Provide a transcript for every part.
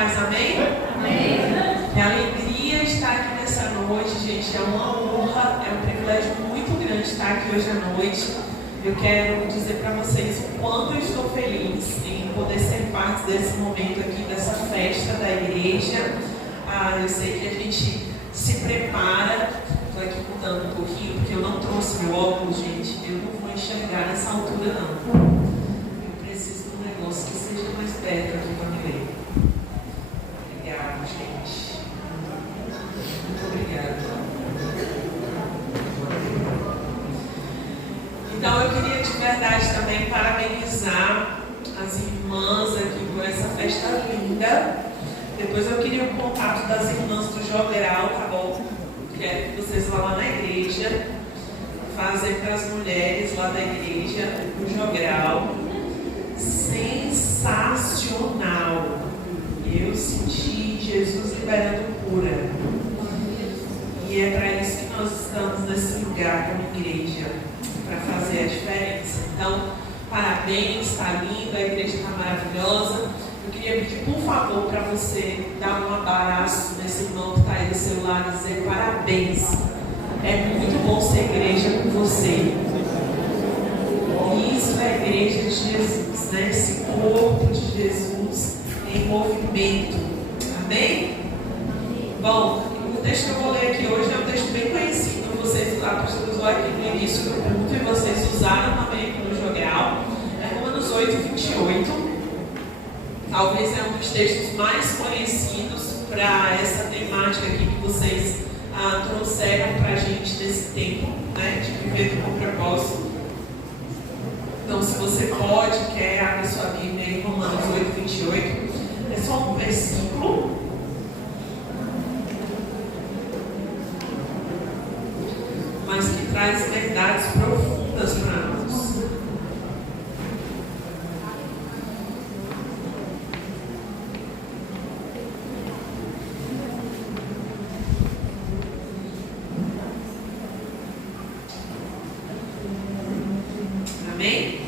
paz, amém? Amém. Que alegria estar aqui nessa noite, gente. É uma honra, é um privilégio muito grande estar aqui hoje à noite. Eu quero dizer para vocês o quanto eu estou feliz em poder ser parte desse momento aqui, dessa festa da igreja. Eu sei que a gente se prepara. Estou aqui mudando um pouquinho, porque eu não trouxe meu óculos, gente. Eu não vou enxergar nessa altura, não. Eu preciso de um negócio que seja mais perto aqui para me ler. Obrigada, gente. Muito obrigada. Então, eu queria de verdade também parabenizar as irmãs aqui por essa festa linda. Depois eu queria o contato das irmãs do Jogral, tá bom? Quero que vocês vão lá na igreja fazer para as mulheres lá da igreja o Jogral. Sensacional! Eu senti Jesus liberando cura. E é para isso que nós estamos nesse lugar como igreja, para fazer a diferença. Então, parabéns, está linda, a igreja está maravilhosa. Eu queria pedir, por favor, para você dar um abraço nesse irmão que está aí do seu lado e dizer parabéns. É muito bom ser igreja com você. Isso é a igreja de Jesus, né? Esse corpo de Jesus em movimento. Amém? Bom, o texto que eu vou ler aqui hoje é um texto bem conhecido. Vocês, a pastora usou aqui no início do culto e vocês usaram também aqui no Jogral. É Romanos 8:28. Talvez é um dos textos mais conhecidos para essa temática aqui que vocês trouxeram para a gente nesse tempo, né, de viver com propósito. Então, se você pode, quer abrir sua Bíblia em Romanos 8:28. É só um versículo. Mas que traz verdades profundas para nós. Amém?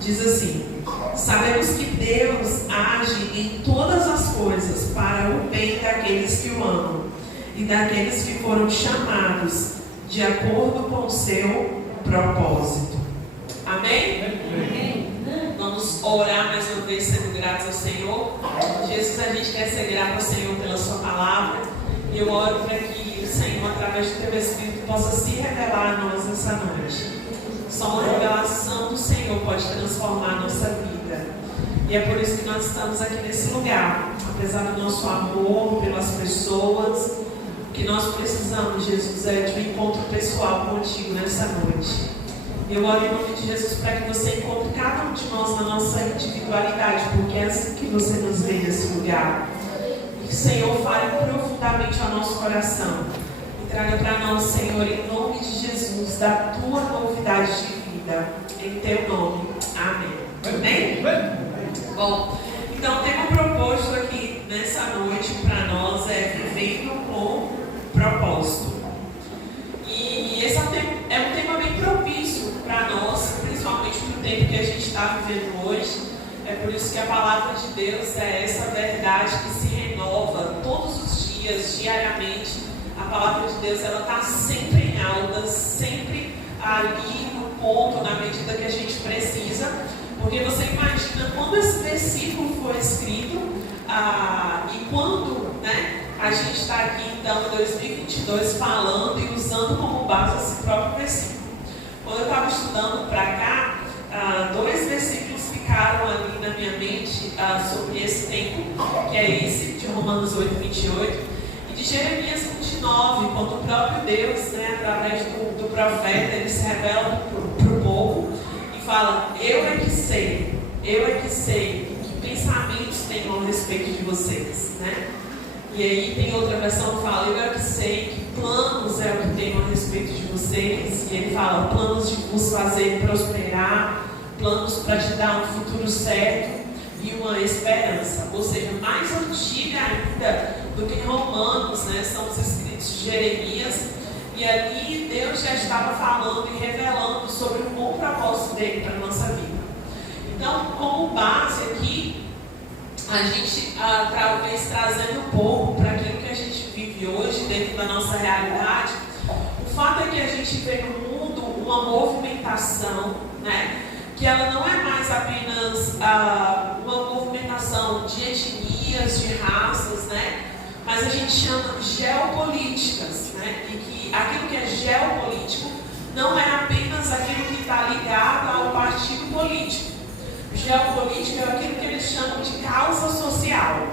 Diz assim: sabemos que Deus age em todas as coisas para o bem daqueles que o amam e daqueles que foram chamados de acordo com o seu propósito. Amém? Amém. Vamos orar mais uma vez, sendo gratos ao Senhor. Jesus, a gente quer ser grato ao Senhor pela sua palavra. E eu oro para que o Senhor, através do teu Espírito, possa se revelar a nós nessa noite. Só uma revelação do Senhor pode transformar a nossa vida. E é por isso que nós estamos aqui nesse lugar. Apesar do nosso amor pelas pessoas, o que nós precisamos, Jesus, é de um encontro pessoal contigo nessa noite. Eu oro em nome de Jesus para que você encontre cada um de nós na nossa individualidade, porque é assim que você nos vê nesse lugar. E que o Senhor fale profundamente ao nosso coração. E traga para nós, Senhor, em nome de Jesus, da tua novidade de vida. Em teu nome. Amém. Amém? Bom, então o tema proposto aqui nessa noite para nós é vivendo com propósito. E esse é um tema bem propício para nós, principalmente no tempo que a gente está vivendo hoje. É por isso que a palavra de Deus é essa verdade que se renova todos os dias, diariamente. A palavra de Deus, ela está sempre em alta, sempre ali no ponto, na medida que a gente precisa. Porque você imagina quando esse versículo foi escrito e quando, né, a gente está aqui então em 2022 falando e usando como base esse próprio versículo. Quando eu estava estudando para cá, dois versículos ficaram ali na minha mente sobre esse tempo, que é esse de Romanos 8:28 e de Jeremias 29, quando o próprio Deus, né, através do profeta, ele se revela para o povo e fala: eu é que sei que pensamentos tenho a respeito de vocês, né? E aí tem outra versão que fala: eu é que sei que planos é o que tenho a respeito de vocês. E ele fala: planos de vos fazer prosperar, planos para te dar um futuro certo e uma esperança. Ou seja, mais antiga ainda do que Romanos, né? São os escritos de Jeremias. E ali Deus já estava falando e revelando sobre o bom propósito dele para a nossa vida. Então, como base aqui, a gente, talvez trazendo um pouco para aquilo que a gente vive hoje, dentro da nossa realidade, o fato é que a gente vê no mundo uma movimentação, né, que ela não é mais apenas uma movimentação de etnias, de raças, né, mas a gente chama de geopolíticas, né, e que aquilo que é geopolítico não é apenas aquilo que está ligado ao partido político. Geopolítica é aquilo que eles chamam de causa social.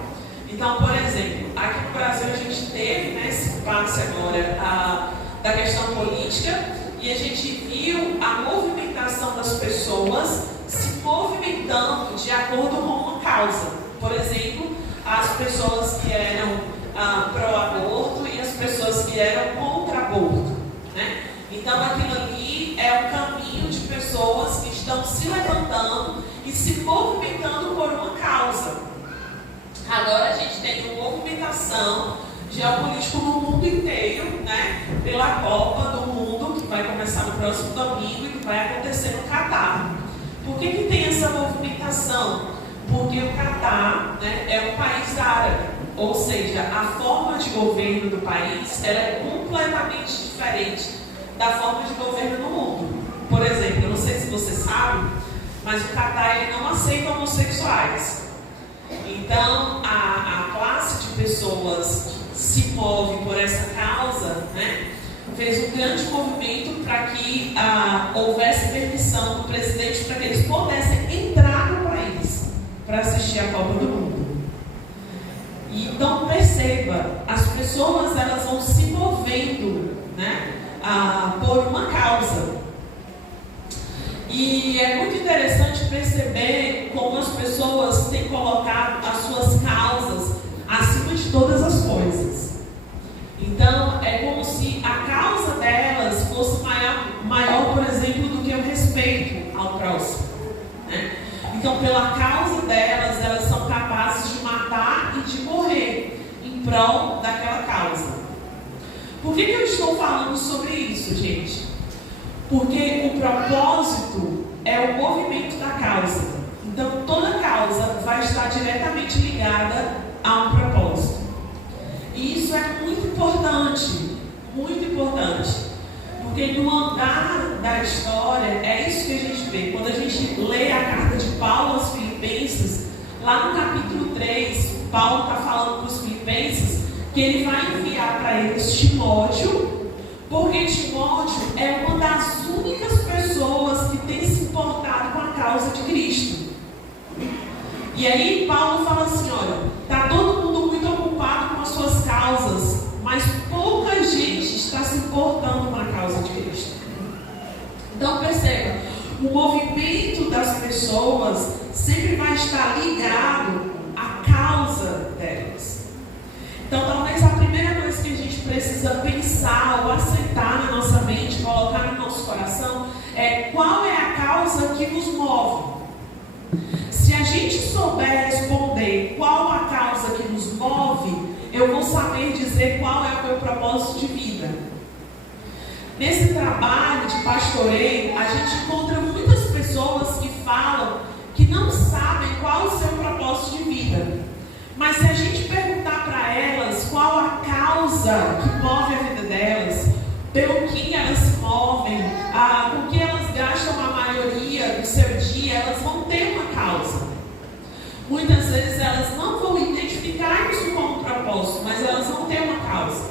Então, por exemplo, aqui no Brasil a gente teve, né, esse passe agora da questão política, e a gente viu a movimentação das pessoas se movimentando de acordo com uma causa. Por exemplo, as pessoas que eram pró-aborto e as pessoas que eram contra-aborto, né? Então, aquilo ali é o caminho de pessoas que estão se levantando e se movimentando por uma causa. Agora a gente tem uma movimentação geopolítica no mundo inteiro, né, pela Copa do Mundo, que vai começar no próximo domingo e que vai acontecer no Catar. Por que tem essa movimentação? Porque o Catar, né, é um país árabe, ou seja, a forma de governo do país ela é completamente diferente da forma de governo no mundo. Por exemplo, eu não sei se você sabe, mas o Catar ele não aceita homossexuais. Então, a classe de pessoas que se move por essa causa, né, fez um grande movimento para que houvesse permissão do presidente para que eles pudessem entrar no país para assistir a Copa do Mundo. E, então, perceba, as pessoas elas vão se movendo, né, por uma causa. E é muito interessante perceber como as pessoas têm colocado as suas causas acima de todas as coisas. Então, é como se a causa delas fosse maior, por exemplo, do que o respeito ao próximo, né? Então, pela causa delas, elas são capazes de matar e de morrer em prol daquela causa. Por que eu estou falando sobre isso, gente? Porque o propósito é o movimento da causa. Então, toda causa vai estar diretamente ligada a um propósito. E isso é muito importante, porque no andar da história, é isso que a gente vê. Quando a gente lê a carta de Paulo aos Filipenses, lá no capítulo 3, Paulo está falando para os Filipenses que ele vai enviar para eles Timóteo, porque Timóteo é uma das únicas pessoas que tem se importado com a causa de Cristo. E aí Paulo fala assim, olha, está todo mundo muito ocupado com as suas causas, mas pouca gente está se importando com a causa de Cristo. Então perceba, o movimento das pessoas sempre vai estar ligado à causa delas. Então talvez a primeira coisa que a gente precisa pensar ou aceitar na nossa mente, colocar no nosso coração, é qual é a causa que nos move. Se a gente souber responder qual a causa que nos move, eu vou saber dizer qual é o meu propósito de vida. Nesse trabalho de pastoreio, a gente encontra muitas pessoas que falam que não sabem qual o seu propósito de vida. Mas se a gente perguntar para elas qual a causa que move a vida delas, pelo que elas se movem, com que elas gastam a maioria do seu dia, elas vão ter uma causa. Muitas vezes elas não vão identificar isso como propósito, mas elas vão ter uma causa.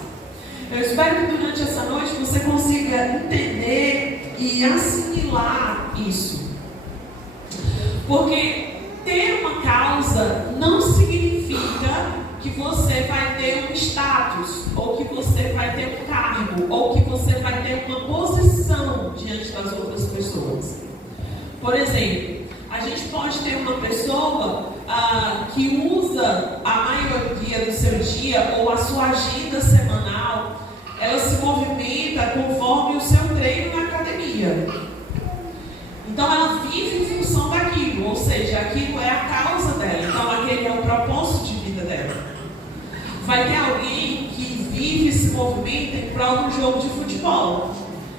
Eu espero que durante essa noite você consiga entender e assimilar isso. Porque ter uma causa não significa que você vai ter um status, ou que você vai ter um cargo, ou que você vai ter uma posição diante das outras pessoas. Por exemplo, a gente pode ter uma pessoa que usa a maioria do seu dia, ou a sua agenda semanal, ela se movimenta conforme o seu treino na academia. Então ela vive em função daquilo, ou seja, aquilo é a causa dela, então aquele é o propósito de vida dela. Vai ter alguém que vive esse movimento em prol de um jogo de futebol.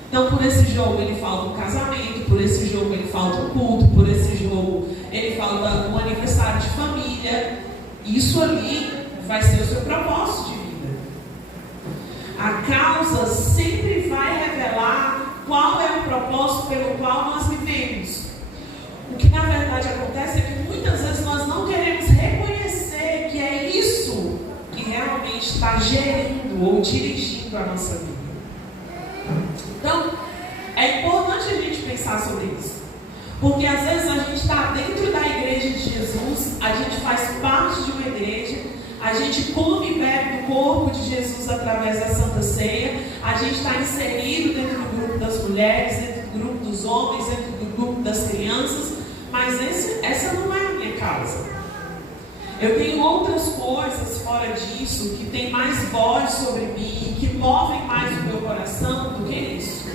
Então por esse jogo ele falta um casamento, por esse jogo ele falta um culto, por esse jogo ele falta um aniversário de família. Isso ali vai ser o seu propósito de vida. A causa sempre vai revelar qual é o propósito pelo qual nós vivemos. O que na verdade acontece é que muitas vezes nós não queremos reconhecer que é isso que realmente está gerindo ou dirigindo a nossa vida. Então, é importante a gente pensar sobre isso. Porque às vezes a gente está dentro da igreja de Jesus, a gente faz parte de uma igreja, a gente come e bebe do corpo de Jesus através da Santa Ceia, a gente está inserido dentro do grupo das mulheres, dentro do grupo dos homens, dentro do grupo das crianças, mas essa não é a minha causa. Eu tenho outras coisas fora disso que tem mais voz sobre mim, que movem mais o meu coração do que isso.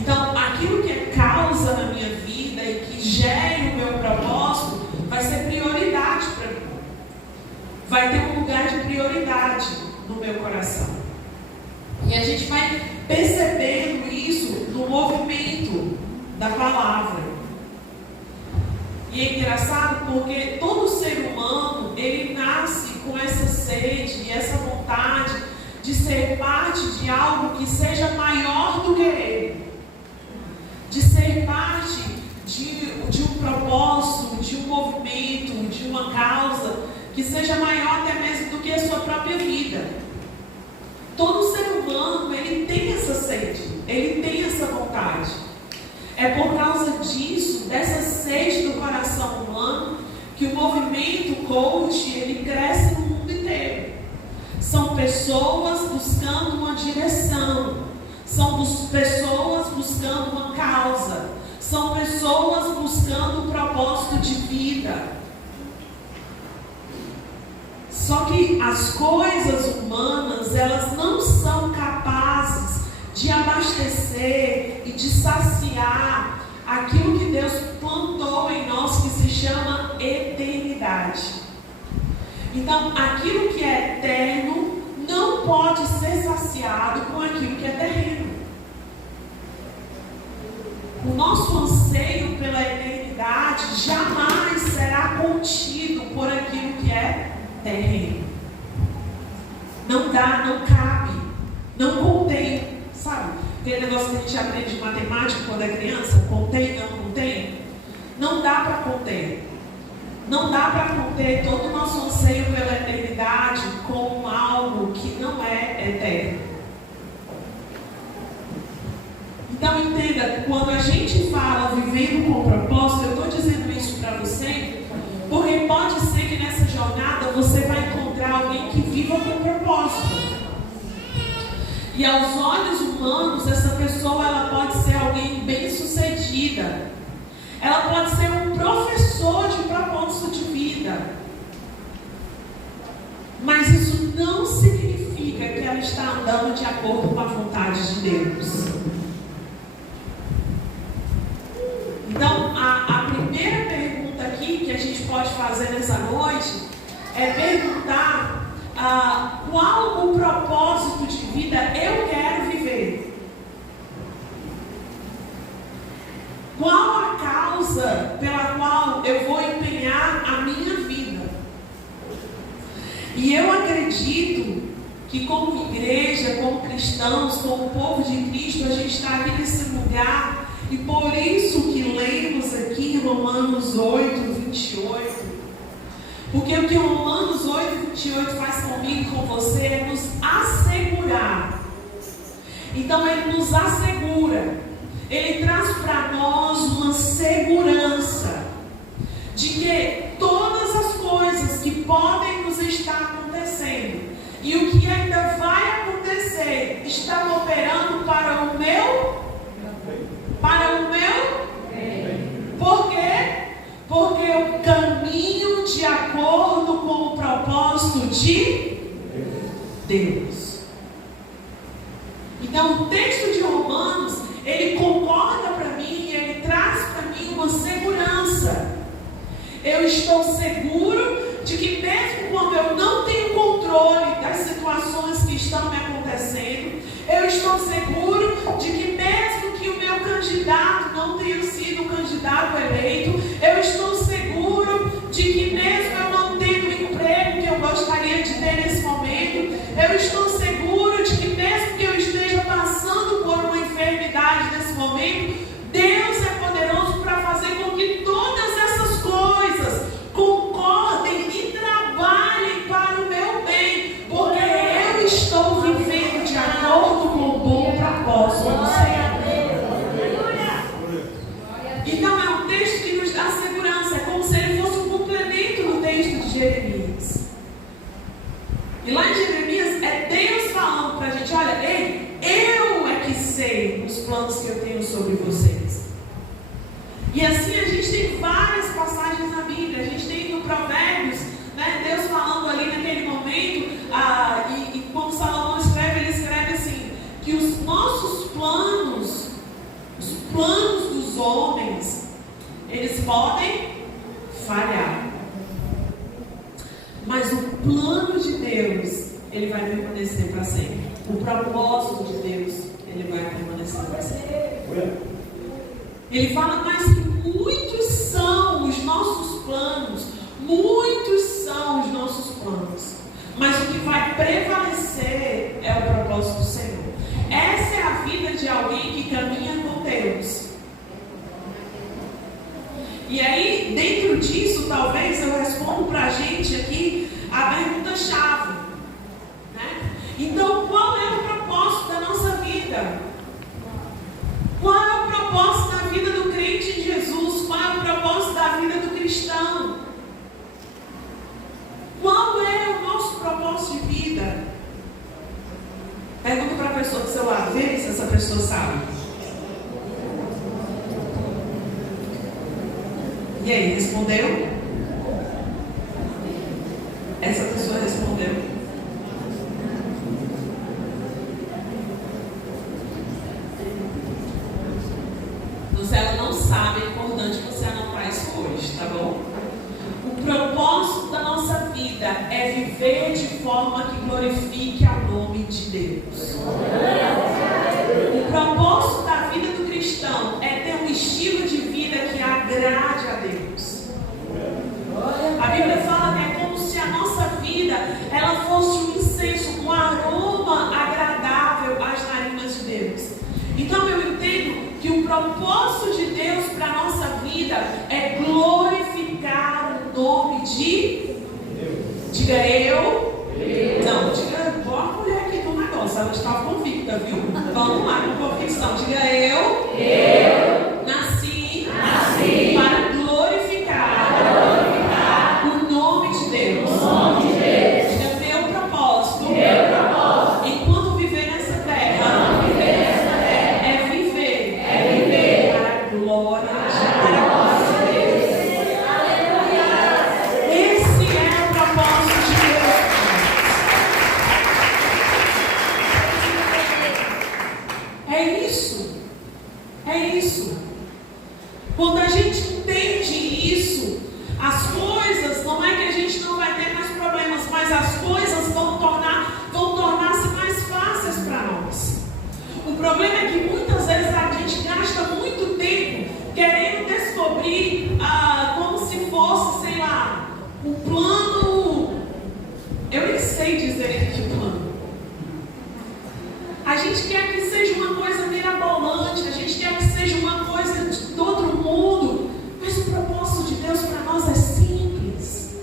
Então, aquilo que é causa na minha vida e que gere o meu propósito vai ser prioridade para mim. Vai ter um lugar de prioridade no meu coração. E a gente vai percebendo isso no movimento da palavra. E é engraçado porque todo ser humano, ele nasce com essa sede e essa vontade de ser parte de algo que seja maior do que ele. De ser parte de um propósito, de um movimento, de uma causa que seja maior até mesmo do que a sua própria vida. Todo ser humano, ele tem essa sede, ele tem essa vontade. É por causa disso, dessa sede do coração humano, que o movimento coach, ele cresce no mundo inteiro. São pessoas buscando uma direção. São pessoas buscando uma causa. São pessoas buscando um propósito de vida. Só que as coisas humanas, elas não são capazes de abastecer e de saciar aquilo que Deus plantou em nós, que se chama eternidade. Então, aquilo que é eterno não pode ser saciado com aquilo que é terreno. O nosso anseio pela eternidade jamais será contido por aquilo que é terreno. Não dá, não cabe, não contém. Sabe? Aquele negócio que a gente aprende de matemática quando é criança, contém, não contém. Não dá para conter. Não dá para conter todo o nosso anseio pela eternidade com algo que não é eterno. Então entenda, quando a gente fala vivendo com propósito, eu estou dizendo isso para você, porque pode ser que nessa jornada você vai encontrar alguém que viva com propósito. E aos olhos humanos, essa pessoa ela pode ser alguém bem sucedida. Ela pode ser um professor de propósito de vida. Mas isso não significa que ela está andando de acordo com a vontade de Deus. Então, a primeira pergunta aqui que a gente pode fazer nessa noite é perguntar qual o propósito de vida eu quero viver. Qual a causa pela qual eu vou empenhar a minha vida? E eu acredito que como igreja, como cristãos, como povo de Cristo, a gente está aqui nesse lugar, e por isso que lemos aqui em Romanos 8, 28, porque o que Romanos 8, 28 faz comigo e com você é nos assegurar. Então ele nos assegura, ele traz para nós uma segurança de que todas as coisas que podem nos estar acontecendo e o que ainda vai acontecer está operando para o meu Por quê? Porque eu caminho de acordo com o propósito de Deus. Então o texto de Romanos, ele concorda para mim, ele traz para mim uma segurança. Eu estou seguro de que mesmo quando eu não tenho controle das situações que estão me acontecendo, eu estou seguro de que mesmo que o meu candidato não tenha sido um candidato eleito, eu estou seguro de que mesmo eu não tendo lá em Jeremias é Deus falando para a gente: olha, ei, eu é que sei os planos que eu tenho sobre vocês. E assim a gente tem várias passagens na Bíblia. A gente tem no Provérbios, né, Deus falando ali naquele momento, e quando Salomão escreve, ele escreve assim, que os nossos planos, os planos dos homens, eles podem falhar, mas o plano de Deus, ele vai permanecer para sempre. O propósito de Deus, ele vai permanecer para sempre. Ele fala mais que muitos são os nossos planos, muitos são os nossos planos, mas o que vai prevalecer é o propósito do Senhor. Essa é a vida de alguém que caminha com Deus. E aí, dentro disso, talvez eu respondo para a gente aqui a pergunta-chave, né? Então, qual é o propósito da nossa vida? Qual é o propósito da vida do crente em Jesus? Qual é o propósito da vida do cristão? Qual é o nosso propósito de vida? Pergunta para a pessoa do seu lado, vê se essa pessoa sabe. E aí, respondeu? Essa pessoa respondeu. Então, se ela não sabe, é importante você anotar isso hoje, tá bom? O propósito da nossa vida é viver de forma que glorifique ao nome de Deus. O propósito da vida do cristão é ter um estilo de vida que agrade a Deus. A Bíblia fala que é como se a nossa vida ela fosse um incenso, um aroma agradável às narinas de Deus. Então eu entendo que o propósito de Deus para a nossa vida é glorificar o nome de Deus. Diga eu. Não, diga, boa mulher aqui do negócio, ela estava convicta, viu? Vamos lá, com convicção. Diga eu. Nasci para glorificar o nome de Deus. Diga meu propósito. Enquanto viver nessa terra, é viver para a glória de Deus. Esse é o propósito de Deus. É isso. Quando a gente entende isso, as coisas, não é que a gente não vai ter mais problemas, mas as coisas vão tornar-se mais fáceis para nós. O problema é que muitas vezes a gente gasta muito tempo querendo descobrir como se fosse, sei lá, um plano. Eu nem sei dizer que plano. A gente quer que seja uma coisa mirabolante, a gente quer que seja uma coisa de outro mundo, mas o propósito de Deus para nós é simples.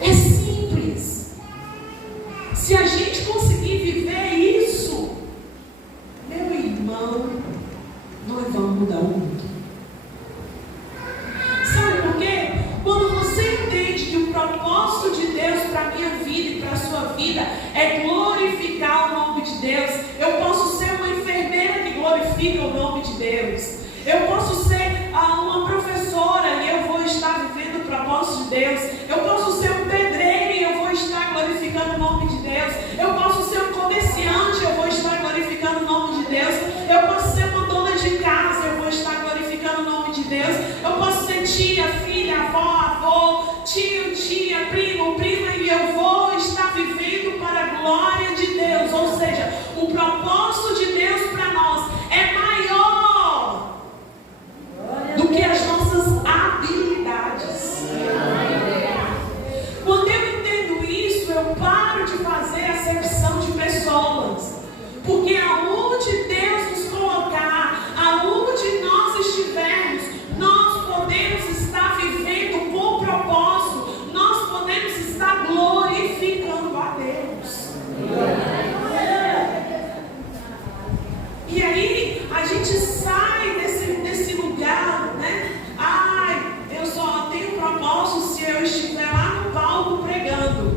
É simples. Se a gente conseguir viver isso, meu irmão, nós vamos mudar o mundo. Sabe por quê? Quando você entende que o propósito de Deus para a minha vida e para a sua vida é glorificar o nome de Deus, eu posso ser uma enfermeira que glorifica o nome de Deus. Eu posso ser uma professora e eu vou estar vivendo o propósito de Deus. Eu posso ser um pedreiro e eu vou estar glorificando o nome de Deus. Eu posso ser um comerciante e eu vou estar glorificando o nome de Deus. Eu posso ser uma dona de casa e eu vou estar glorificando o nome de Deus. Eu posso ser tia, filha, avó, tio, tia, primo, prima e eu vou estar vivendo para a glória de Deus. Ou seja, o propósito de Deus para nós é maior do que as nossas habilidades. Quando eu entendo isso, eu paro de fazer acepção de pessoas. Porque aonde Deus nos colocar, aonde nós estivermos, nós podemos estar vivendo com propósito, nós podemos estar glorificando a Deus. E aí a gente sai desse lugar, né? Eu só tenho propósito se eu estiver lá no palco pregando.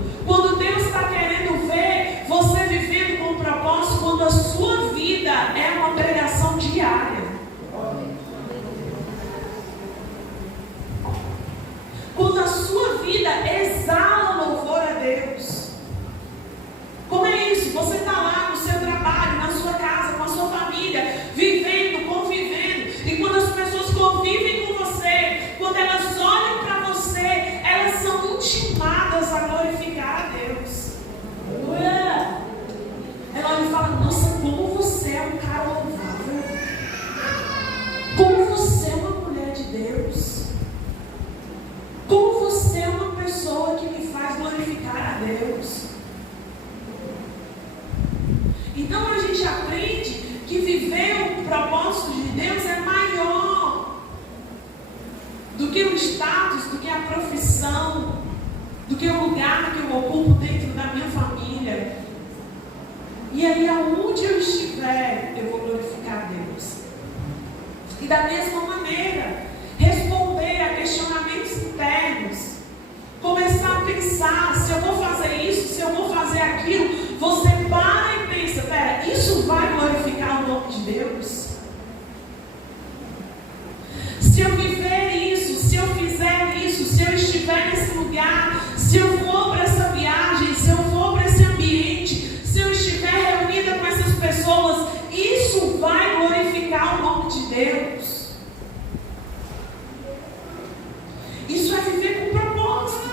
que o lugar que eu ocupo dentro da minha família. E aí, aonde eu estiver, eu vou glorificar a Deus. E da mesma maneira, responder a questionamentos internos. Começar a pensar, se eu vou fazer isso, se eu vou fazer aquilo. Você para e pensa, pera, isso vai glorificar o nome de Deus? Se eu viver isso, se eu fizer isso, se eu estiver nesse lugar, se eu for para essa viagem, se eu for para esse ambiente, se eu estiver reunida com essas pessoas, isso vai glorificar o nome de Deus. Isso é viver com propósito.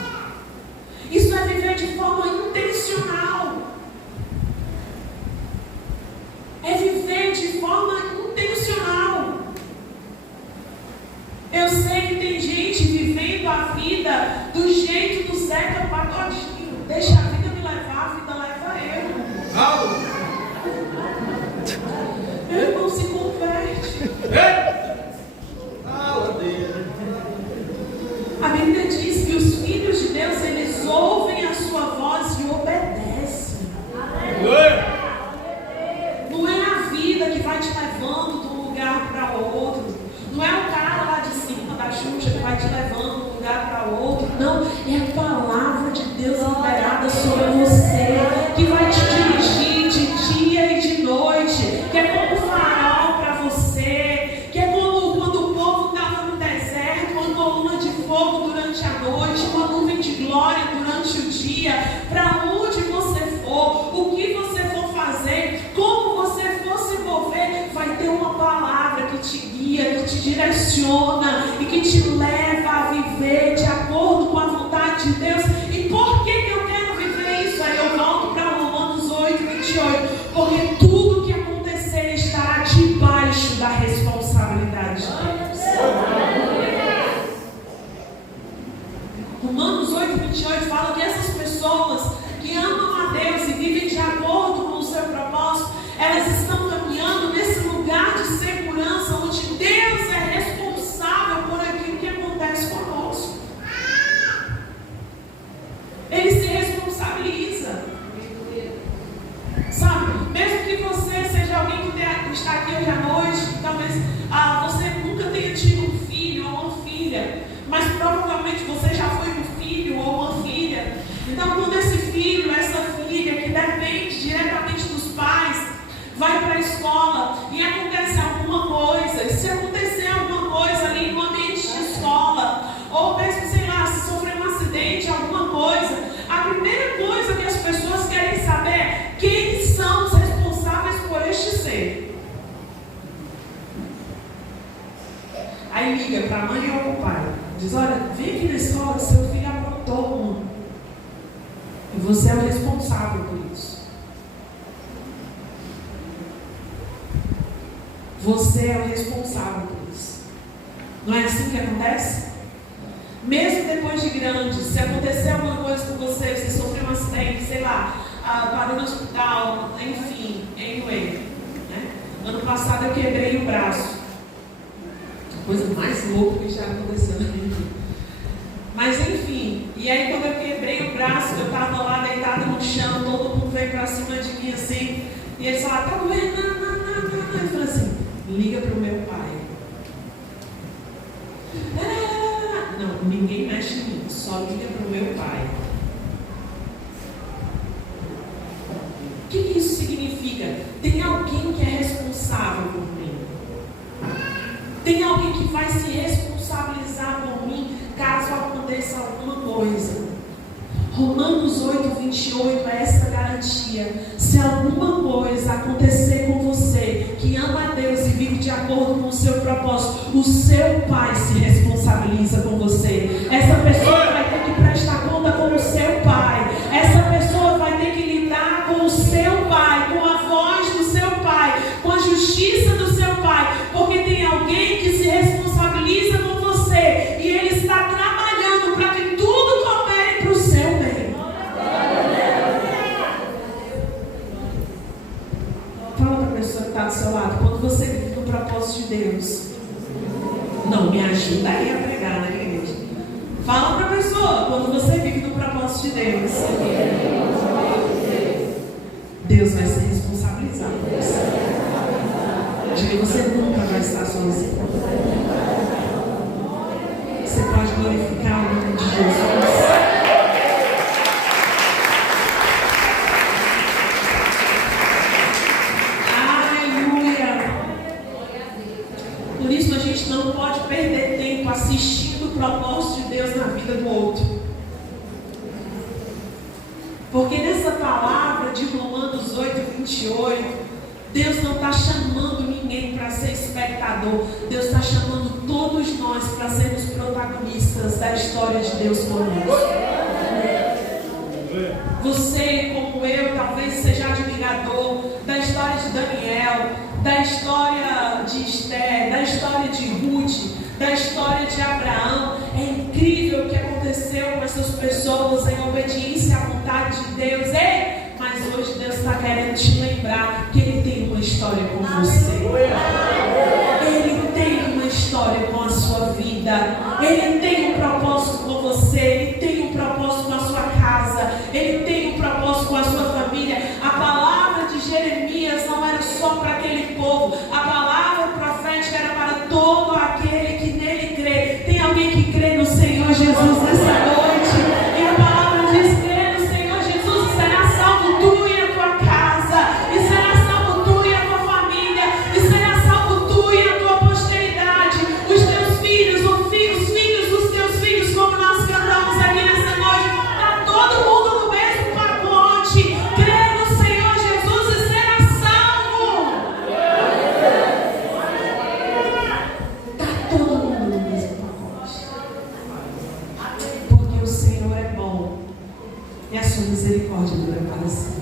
Isso é viver de forma intencional. É viver de forma intencional. Eu sei que tem gente vivendo a vida do jeito do Zeca Pagodinho. Deixa a vida me levar, a vida leva eu. Meu irmão se converte. A Bíblia diz que os filhos de Deus, eles ouvem a sua voz e obedecem. Não é a vida que vai te levando de um lugar para outro. Não é o cara lá de cima da Xuxa que vai te levando de um lugar para outro. Não, é a palavra de Deus liberada sobre você, que vai te dirigir de dia e de noite, que é como farol para você, que é como quando o povo estava no deserto, uma coluna de fogo durante a noite, uma nuvem de glória durante o dia. Para onde você for, o que você for fazer, como você for se mover, vai ter uma palavra que te guia, que te direciona e que te leva a viver de acordo com a vontade de Deus. E por que eu quero viver isso? Aí eu volto para Romanos 8:28, porque tudo que acontecer estará debaixo da responsabilidade de Deus. Romanos 8:28 fala que essas pessoas que amam a Deus e vivem de acordo com o seu propósito, elas estão caminhando nesse lugar de segurança, onde Deus é responsável por aquilo que acontece conosco. Ele se responsabiliza. Sabe, mesmo que você seja alguém que está aqui hoje à noite, talvez você nunca tenha tido um filho ou uma filha, mas provavelmente você já foi um filho ou uma filha. Então, quando esse filho, essa filha que depende diretamente dos pais, vai para a escola e acontece alguma coisa, e se acontecer alguma coisa ali no ambiente de escola, ou mesmo, sei lá, se sofrer um acidente, alguma coisa, a primeira coisa que as pessoas querem saber é quem são os responsáveis por este ser. Aí liga para a mãe ou para o pai, diz, olha, vem aqui na escola, seu filho aprontou um. E você é o responsável por isso. Você é o responsável por isso. Não é assim que acontece? Mesmo depois de grande, se acontecer alguma coisa com você, você sofreu um acidente, sei lá, parou no hospital, enfim, anyway, né? Ano passado eu quebrei o braço. A coisa mais louca que já aconteceu na minha vida. Mas enfim, e aí quando eu quebrei o braço, eu estava lá deitada no chão, todo mundo veio pra cima de mim assim, e eles falaram, tá doendo, não. Eu falei assim, liga pro meu pai. Não, ninguém mexe em mim, só liga pro meu pai. O que isso significa? Tem alguém que é responsável por mim. Tem alguém que vai se responsabilizar por mim caso aconteça alguma coisa. Romanos 8:28 é essa garantia. Se alguma coisa acontecer com você, que ama a Deus e vive de acordo com o seu propósito, o seu pai se responsabiliza com você. Essa pessoa vai ter que prestar conta com o seu pai. Essa pessoa vai ter que lidar com o seu pai, com a voz do seu pai, com a justiça do seu pai, porque tem alguém que se responsabiliza com você e ele está trabalhando para que tudo coopere para o seu bem. Fala para a pessoa que está do seu lado, quando você vive no propósito de Deus, não, me ajuda aí a pregar, né, igreja? Fala para a pessoa, quando você vive no propósito propósitos de Deus, Deus vai se responsabilizar por você. Diga, você nunca vai estar sozinho. Você pode glorificar o nome de Jesus. Por isso a gente não pode perder tempo assistindo o propósito de Deus na vida do outro. Porque nessa palavra de Romanos 8:28, Deus não está chamando ninguém para ser espectador. Deus está chamando todos nós para sermos protagonistas da história de Deus conosco. Você, como eu, talvez seja admirador da história de Daniel, da história de Esther, da história de Ruth, da história de Abraão. É incrível o que aconteceu com essas pessoas em obediência à vontade de Deus. Ei, mas hoje Deus está querendo te lembrar que Ele tem uma história com você. Ele tem uma história com a sua vida. Ele tem um propósito com você. Ele tem um propósito com a sua casa. Ele tem um propósito com a sua família. A palavra de Jeremias não era só para aquele povo. A palavra profética era para todo aquele que nele crê. Tem alguém que crê no Senhor Jesus nessa noite? E a palavra diz: crê no Senhor Jesus e será salvo tu e a tua casa. E será salvo tu e a tua família. E será salvo tu e a tua posteridade. Os teus filhos, os filhos dos teus filhos, como nós cantamos aqui nessa noite. Está todo mundo no mesmo pacote. Crê no Senhor Jesus e será salvo. Está todo mundo no mesmo pacote. Porque o Senhor é bom e a sua misericórdia dura para sempre.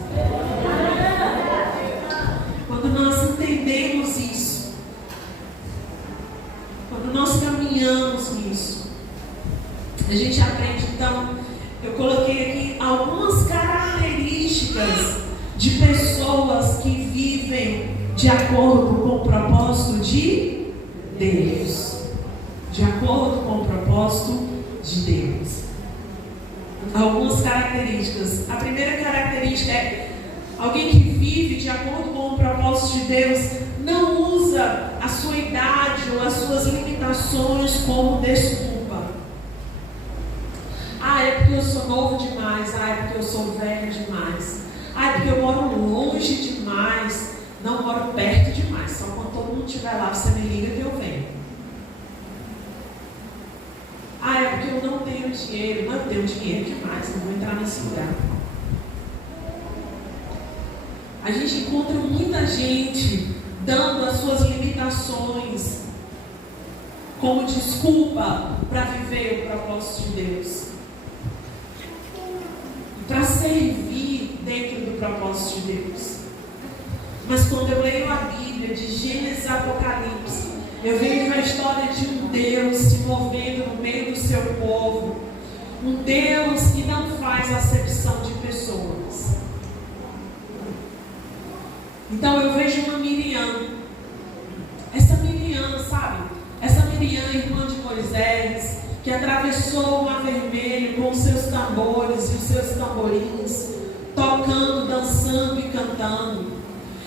Quando nós entendemos isso, quando nós caminhamos nisso, a gente aprende. Então, eu coloquei aqui algumas características de pessoas que vivem de acordo com o propósito de Deus. De acordo com o propósito de Deus. Algumas características. A primeira característica é alguém que vive de acordo com o propósito de Deus. Não usa a sua idade ou as suas limitações como desculpa. Ah, é porque eu sou novo demais. Ah, é porque eu sou velho demais. Ah, é porque eu moro longe demais. Não moro perto demais. Só quando todo mundo estiver lá, você me liga que eu venho. Ah, é porque eu não tenho dinheiro. Não, eu tenho dinheiro demais. Não vou entrar nesse lugar. A gente encontra muita gente dando as suas limitações como desculpa para viver o propósito de Deus. Para servir dentro do propósito de Deus. Mas quando eu leio a Bíblia, de Gênesis a Apocalipse, eu vejo a história de um Deus se movendo no meio do seu povo. Um Deus que não faz acepção de pessoas. Então eu vejo uma Miriam. Essa Miriam, sabe? Essa Miriam, irmã de Moisés, que atravessou o Mar Vermelho com os seus tambores e os seus tamborins, tocando, dançando e cantando.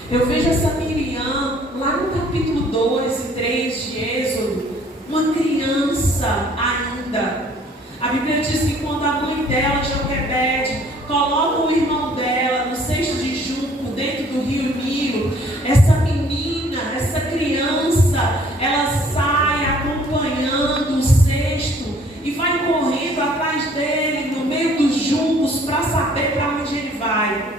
Eu vejo essa Miriam lá no capítulo 2 e 3 de Êxodo, uma criança ainda. A Bíblia diz que quando a mãe dela, Joquebede, coloca o irmão dela no cesto de junco dentro do rio Nilo, essa menina, essa criança, ela sai acompanhando o cesto e vai correndo atrás dele no meio dos juncos para saber para onde ele vai.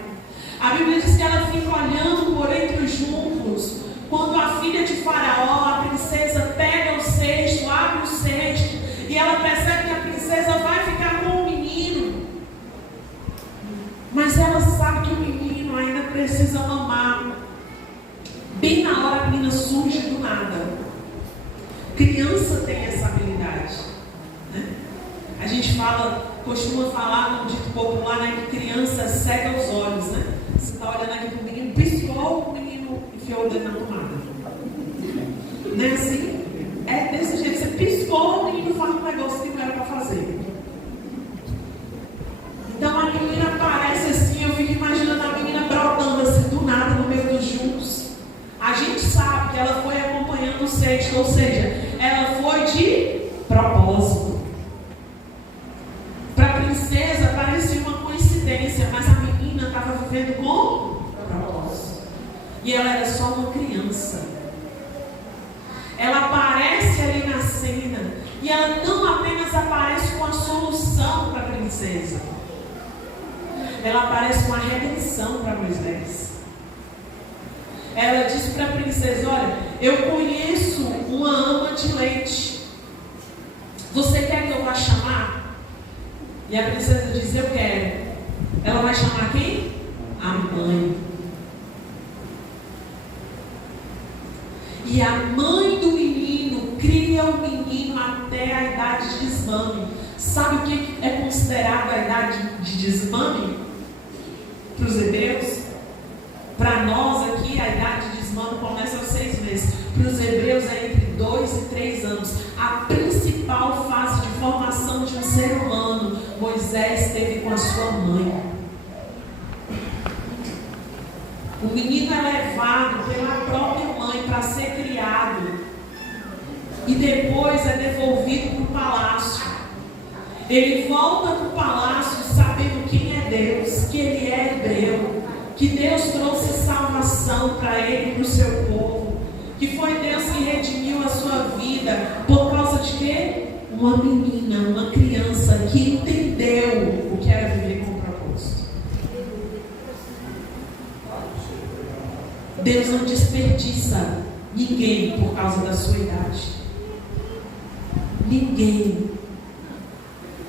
A Bíblia diz que ela fica olhando por entre os juncos. Quando a filha de Faraó, a princesa, pega o cesto, abre o cesto, e ela percebe que a princesa vai ficar com o menino. Mas ela sabe que o menino ainda precisa mamar. Bem na hora a menina surge do nada. Criança tem essa habilidade, né? A gente costuma falar no dito popular, né, que criança cega os olhos, né? Você está olhando aqui para o menino, piscou, o menino enfiou o dedo na tomada. Não é assim? É desse jeito. Você piscou, o menino faz um negócio que não era para fazer. contexto, ou seja, ela foi de propósito. Para a princesa parecia uma coincidência, mas a menina estava vivendo com propósito. E ela era só uma criança. Ela aparece ali na cena e ela não apenas aparece com a solução para a princesa, ela aparece com a redenção para Moisés. Ela diz para a princesa: olha, eu conheço uma ama de leite, você quer que eu vá chamar? E a princesa diz: eu quero. Ela vai chamar quem? A mãe. E a mãe do menino cria o menino até a idade de desmame. Sabe o que é considerado a idade de desmame? Para os hebreus? Para nós aqui, a idade de desmame começa aos 6 meses. Para os hebreus é entre 2 e 3 anos. A principal fase de formação de um ser humano, Moisés teve com a sua mãe. O menino é levado pela própria mãe para ser criado. E depois é devolvido para o palácio. Ele volta para o palácio sabendo quem é Deus, que ele é hebreu, que Deus trouxe salvação para ele e para o seu povo, que foi Deus que redimiu a sua vida por causa de quê? Uma menina, uma criança que entendeu o que era viver com propósito. Deus não desperdiça ninguém por causa da sua idade. Ninguém.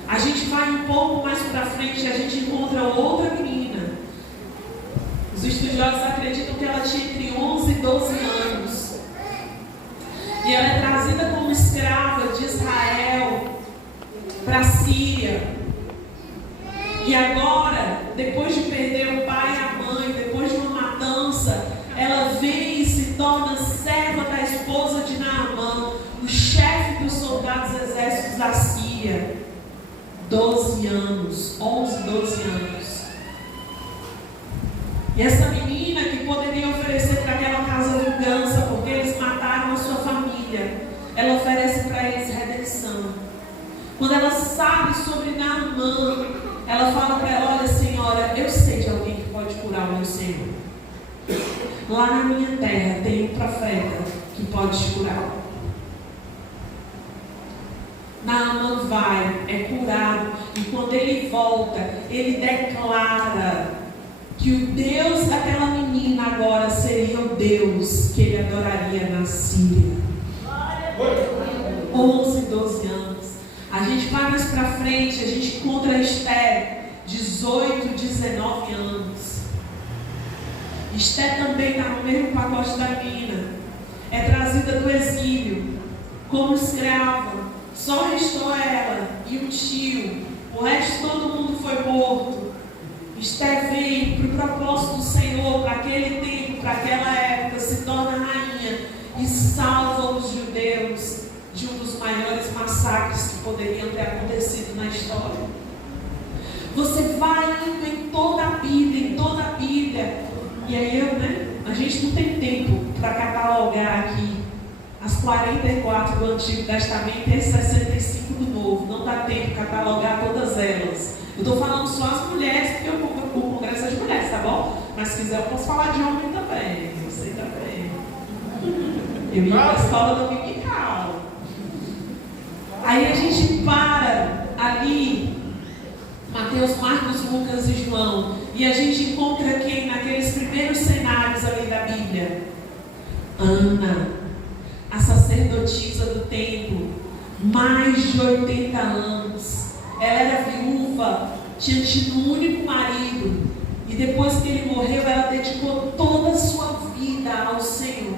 A gente vai um pouco mais para frente e a gente encontra outra menina. Os estudiosos acreditam que ela tinha entre 11 e 12 anos. E ela é trazida como escrava de Israel para a Síria. E agora, depois de perder o pai e a mãe, depois de uma matança, ela vem e se torna serva da esposa de Naamã, o chefe dos soldados exércitos da Síria. 12 anos, 11, 12 anos. E essa menina que poderia oferecer para aquela casa vingança, porque eles mataram a sua família, ela oferece para eles redenção. Quando ela sabe sobre Naamã, ela fala para ela: olha, senhora, eu sei de alguém que pode curar o meu Senhor. Lá na minha terra tem um profeta que pode te curar. Naamã vai, é curado, e quando ele volta, ele declara que o Deus daquela menina agora seria o Deus que ele adoraria na Síria. 11, 12 anos. A gente vai mais para frente, a gente encontra Esther, 18, 19 anos. Esther também está no mesmo pacote da menina. É trazida do exílio como escrava. Só restou ela e um tio. O resto todo mundo foi morto. Esther veio para o propósito do Senhor, para aquele tempo, para aquela época, se torna rainha e salva os judeus de um dos maiores massacres que poderiam ter acontecido na história. Você vai indo em toda a Bíblia, e aí a gente não tem tempo para catalogar aqui as 44 do Antigo Testamento e as 65 do Novo. Não dá tempo de catalogar todas elas. Eu estou falando só as mulheres, porque o congresso é de mulheres, tá bom? Mas se quiser eu posso falar de homem também. Você também. Eu ia para a escola dominical. Aí a gente para ali, Mateus, Marcos, Lucas e João, e a gente encontra quem naqueles primeiros cenários ali da Bíblia? Ana, a sacerdotisa do templo, mais de 80 anos. Ela era viúva, tinha tido um único marido, e depois que ele morreu, ela dedicou toda a sua vida ao Senhor.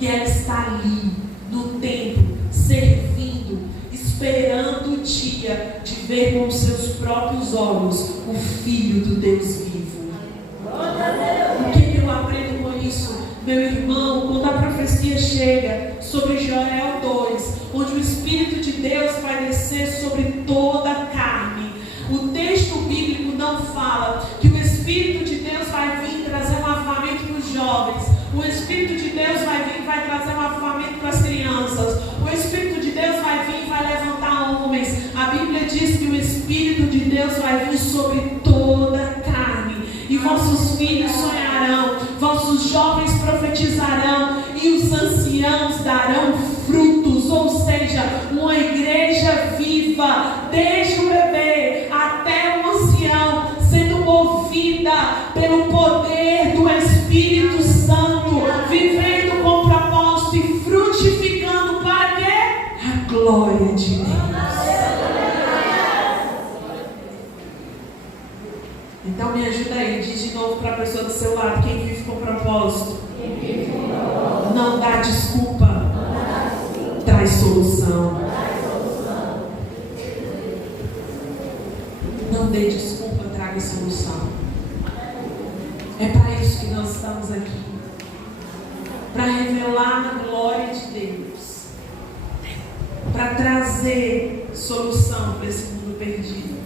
E ela está ali, no templo, servindo, esperando o dia de ver com seus próprios olhos o Filho do Deus vivo. O que eu aprendo com isso, meu irmão? Quando a profecia chega sobre Joel 2, onde o Espírito de Deus vai descer sobre toda a carne, o texto bíblico não fala que o Espírito de Deus vai vir trazer um avivamento para os jovens, o Espírito de Deus vai vir e vai trazer um avivamento para as crianças. e vossos filhos sonharão, vossos jovens profetizarão e os anciãos darão frutos. Ou seja, uma igreja viva, desde o bebê até o ancião, sendo movida pelo poder do Espírito Santo, vivendo com propósito e frutificando para quê? A glória de Deus. Então me ajuda aí, diz de novo para a pessoa do seu lado: quem vive com propósito não dá desculpa, traz solução. Não dê desculpa, traga solução. É para isso que nós estamos aqui, para revelar a glória de Deus, para trazer solução para esse mundo perdido.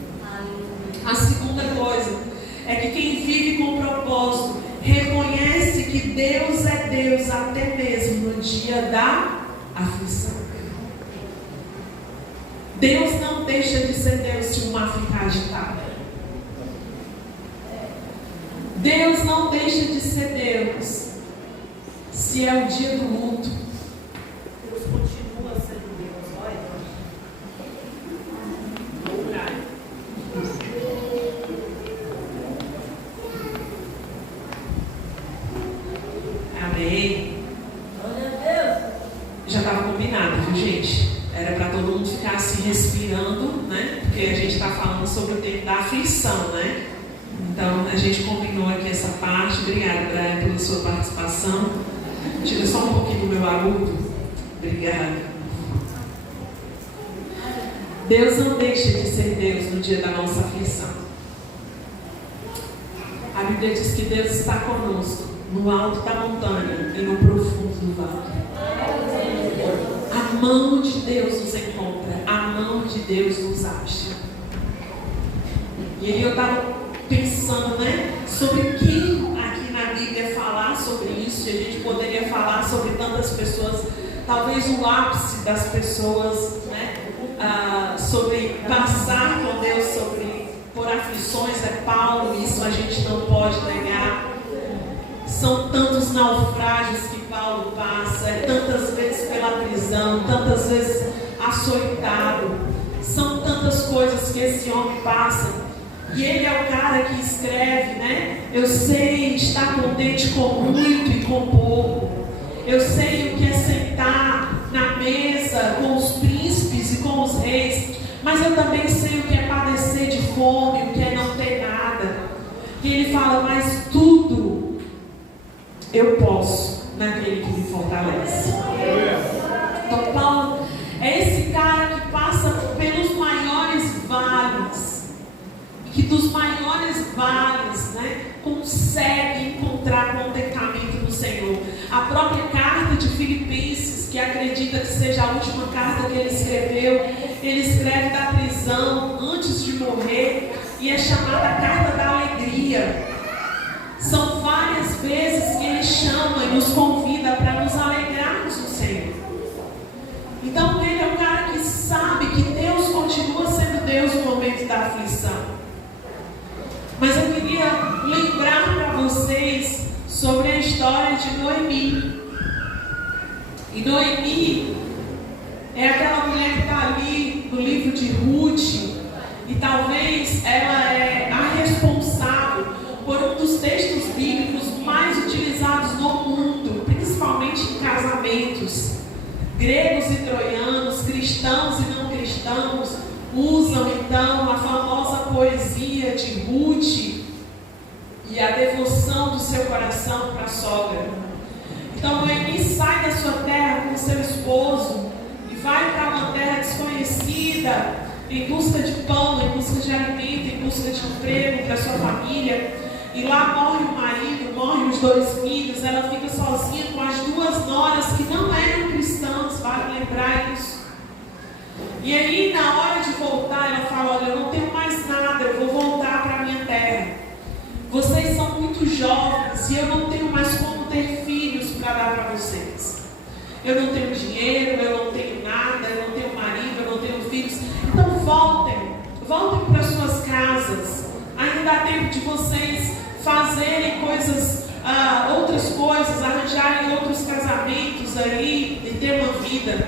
A segunda coisa é que quem vive com propósito reconhece que Deus é Deus até mesmo no dia da aflição. Deus não deixa de ser Deus se o mar ficar agitado. Deus não deixa de ser Deus se é o dia do luto. Deus continua sendo Deus. Olha. Amém. Já estava combinado, viu, gente? Era para todo mundo ficar assim respirando, né? Porque a gente está falando sobre o tempo da aflição, né? Então a gente combinou aqui essa parte. Obrigada, Brian, pela sua participação. Tira só um pouquinho do meu agudo. Obrigada. Deus não deixa de ser Deus no dia da nossa aflição. A Bíblia diz que Deus está conosco no alto da montanha e no profundo do vale. A mão de Deus nos encontra, a mão de Deus nos acha. E aí eu estava pensando, né, sobre quem aqui na Bíblia falar sobre isso. E a gente poderia falar sobre tantas pessoas, talvez o ápice das pessoas, né, sobre passar com Deus, sobre por aflições, é Paulo. Isso a gente não pode negar. São tantos naufrágios que Paulo passa, tantas vezes pela prisão, tantas vezes açoitado. São tantas coisas que esse homem passa. E ele é o cara que escreve, né? Eu sei estar contente com muito e com pouco. Eu sei o que é sentar na mesa com os príncipes e com os reis. Mas eu também sei o que é padecer de fome, o que é não ter nada. E ele fala, mas tudo eu posso naquele que me fortalece. Então Paulo é esse cara que passa pelos maiores vales, que dos maiores vales, né, consegue encontrar contentamento no Senhor. A própria carta de Filipenses, que acredita que seja a última carta que ele escreveu, ele escreve da prisão antes de morrer, e é chamada a carta da alegria. São várias vezes que ele chama e nos convida para nos alegrarmos no Senhor. Então ele é um cara que sabe que Deus continua sendo Deus no momento da aflição. Mas eu queria lembrar para vocês sobre a história de Noemi. E Noemi é aquela mulher que está ali no livro de Ruth, e talvez ela é a responsável por um dos textos bíblicos mais utilizados no mundo, principalmente em casamentos. Gregos e troianos, cristãos e não cristãos, usam então a famosa poesia de Ruth e a devoção do seu coração para a sogra. Então Noemi sai da sua terra com seu esposo e vai para uma terra desconhecida em busca de pão, em busca de alimento, em busca de emprego para sua família. E lá morre o marido, morrem os 2 filhos, ela fica sozinha com as 2 noras que não eram cristãs, vale lembrar isso. E aí, na hora de voltar, ela fala, olha, eu não tenho mais nada, eu vou voltar para a minha terra. Vocês são muito jovens e eu não tenho mais como ter filhos para dar para vocês. Eu não tenho dinheiro, eu não tenho nada, eu não tenho marido, eu não tenho filhos. Então voltem para suas casas. Ainda dá tempo de vocês fazerem fazerem coisas, outras coisas, arranjarem outros casamentos aí e ter uma vida.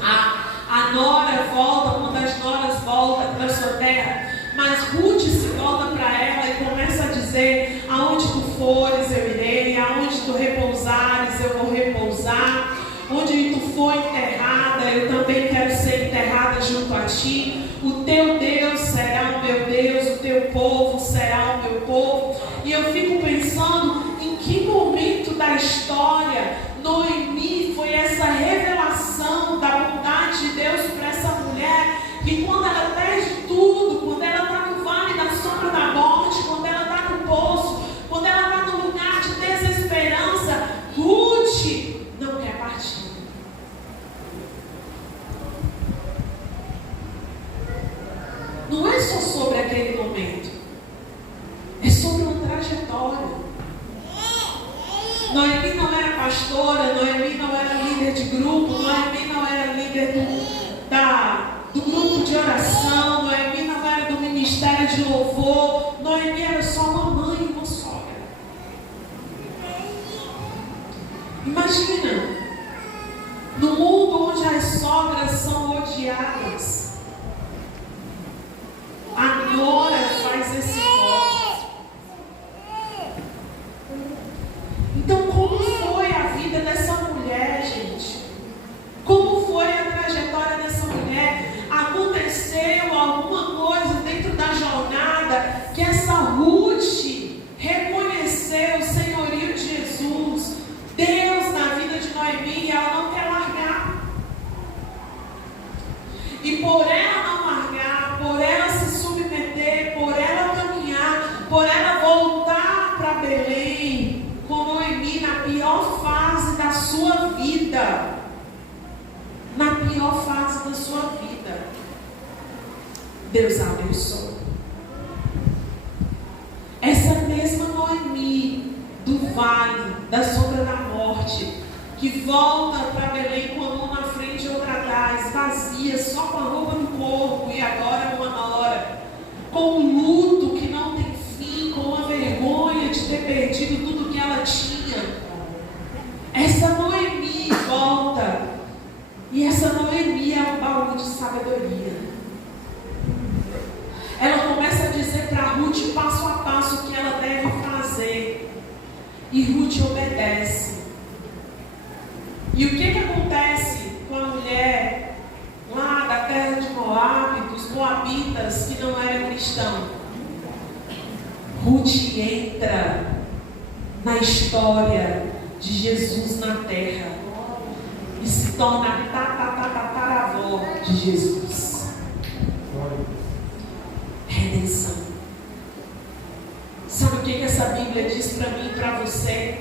A nora volta, uma das noras volta para sua terra, mas Ruth se volta para ela e começa a dizer: aonde tu fores eu irei, aonde tu repousares eu vou repousar, onde tu for enterrada eu também quero ser enterrada junto a ti. O teu Deus será o meu Deus, o teu povo será o meu povo. E eu fico pensando em que momento da história Noemi foi essa revelação da bondade de Deus para essa mulher, que quando ela perde tudo, quando ela está no vale da sombra da morte, quando ela está no poço, quando ela está no lugar de desesperança, Ruth não quer partir. Não é só sobre aquele momento, é sobre uma trajetória. Noemi não era pastora, Noemi não era líder de grupo, Noemi não era líder do grupo de oração, Noemi não era do ministério de louvor, Noemi era só uma mãe e uma sogra. Imagina, no mundo onde as sogras são odiadas, a nora faz esse voto. Então, como foi a vida dessa mulher, gente? Como foi a trajetória dessa mulher? Aconteceu alguma coisa dentro da jornada que essa Ruth reconheceu o senhorio de Jesus, Deus na vida de Noemi, e ela não quer largar. E por ela não largar, por ela se submeter, por ela caminhar, por ela voltar para Belém com Noemi na pior fase da sua vida. Na pior fase da sua vida, Deus a abençoou. Essa mesma Noemi do vale da sombra da morte, que volta para Belém com a mão na frente e outra atrás, vazia, só com a roupa no corpo, e agora uma nora, com um luto que não tem fim, com uma vergonha de ter perdido tudo que ela tinha. Essa Noemi volta. E essa Noemi é um baú de sabedoria. Ela começa a dizer para Ruth passo a passo o que ela deve fazer. E Ruth obedece. E o que acontece com a mulher lá da terra de Moabe, dos moabitas que não era cristão? Ruth entra na história de Jesus na terra e se torna a tataravó de Jesus. Redenção. Sabe o que essa Bíblia diz para mim e para você?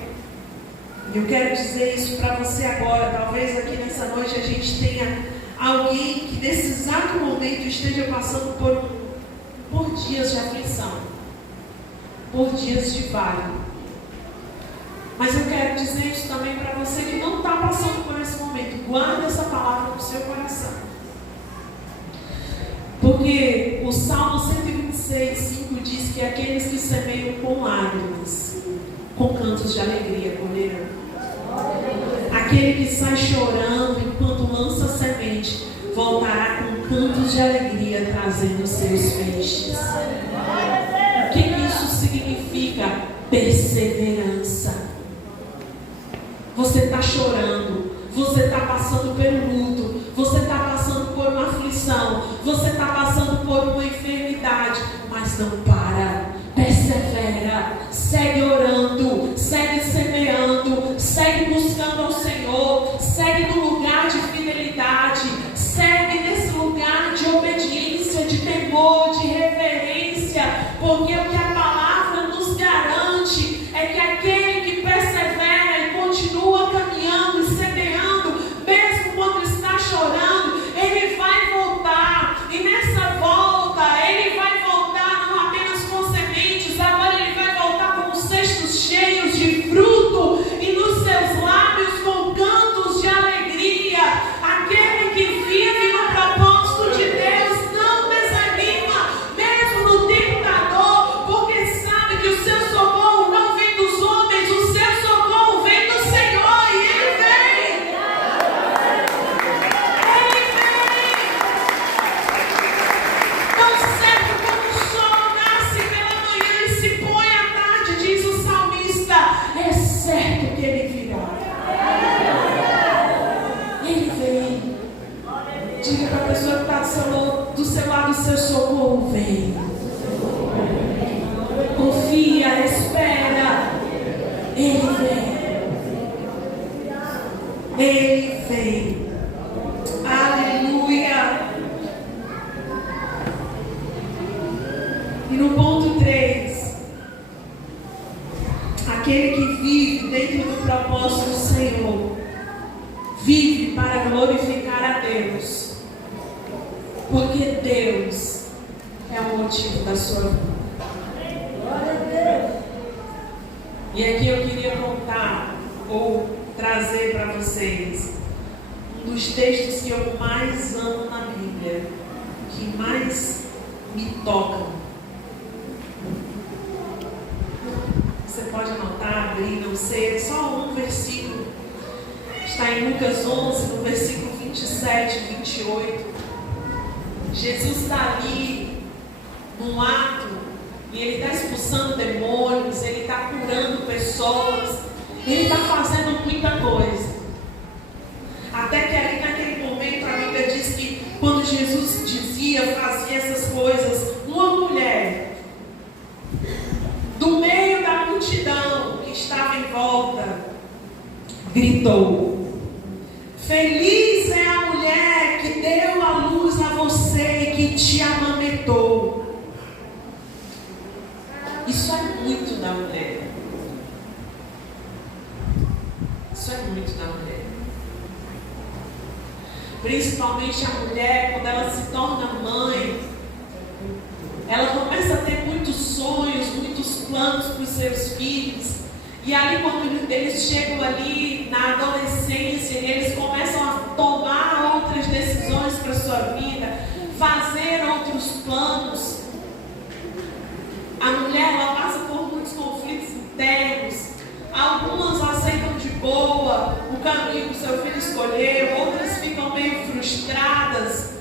Eu quero dizer isso para você agora. Talvez aqui nessa noite a gente tenha alguém que nesse exato momento esteja passando por dias de aflição, por dias de vale. Mas eu quero dizer isso também para você que não está passando por esse momento. Guarde essa palavra no seu coração. Porque o Salmo 126:5 diz que aqueles que semeiam com lágrimas, com cantos de alegria colherão. Aquele que sai chorando enquanto lança a semente, voltará com cantos de alegria, trazendo seus feixes. O que isso significa? Perseverança. Você está chorando, você está passando pelo luto, você está passando por uma aflição, você está passando por uma enfermidade, mas não para, persevera, segue orando, segue semeando, segue buscando ao Senhor, segue no lugar de fidelidade, segue nesse lugar de obediência, de temor, de reverência, porque o que a palavra nos garante é que aquele que persevera e continua caminhando e semeando, mesmo quando está chorando, ele vai voltar, e nessa volta ele vai voltar não apenas com sementes, agora ele vai voltar com um cesto aquele que vive dentro do propósito do Senhor, vive para glorificar a Deus, porque Deus é o motivo da sua vida. Glória a Deus. E aqui eu queria contar ou trazer para vocês um dos textos que eu mais amo na Bíblia, que mais me tocam. Você pode anotar, abrir, não sei, é só um versículo. Está em Lucas 11, no versículo 27 e 28. Jesus está ali num ato e ele está expulsando demônios, ele está curando pessoas, ele está fazendo muita coisa. Até que ali naquele momento a Bíblia diz que quando Jesus fazia essas coisas, uma mulher do meio da multidão que estava em volta gritou: feliz é a mulher que deu a luz a você e que te amamentou. Isso é muito da mulher. Isso é muito da mulher. Principalmente a mulher, quando ela se torna mãe, ela começa a ter muitos sonhos, muitos planos para os seus filhos. E ali, quando eles chegam ali na adolescência, eles começam a tomar outras decisões para a sua vida, fazer outros planos. A mulher, ela passa por muitos conflitos internos. Algumas aceitam de boa o caminho que o seu filho escolheu, outras ficam meio frustradas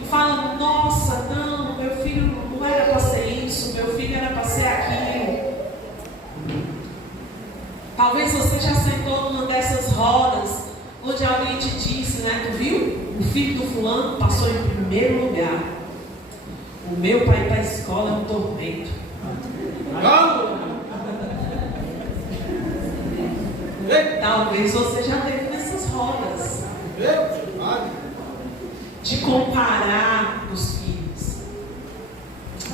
e falam: nossa, não, meu filho não era para ser isso, meu filho era para ser aquilo. Talvez você já sentou numa dessas rodas onde alguém te disse, né? Tu viu? O filho do fulano passou em primeiro lugar. O meu pai para a escola é um tormento. Talvez você já teve nessas rodas de comparar os filhos.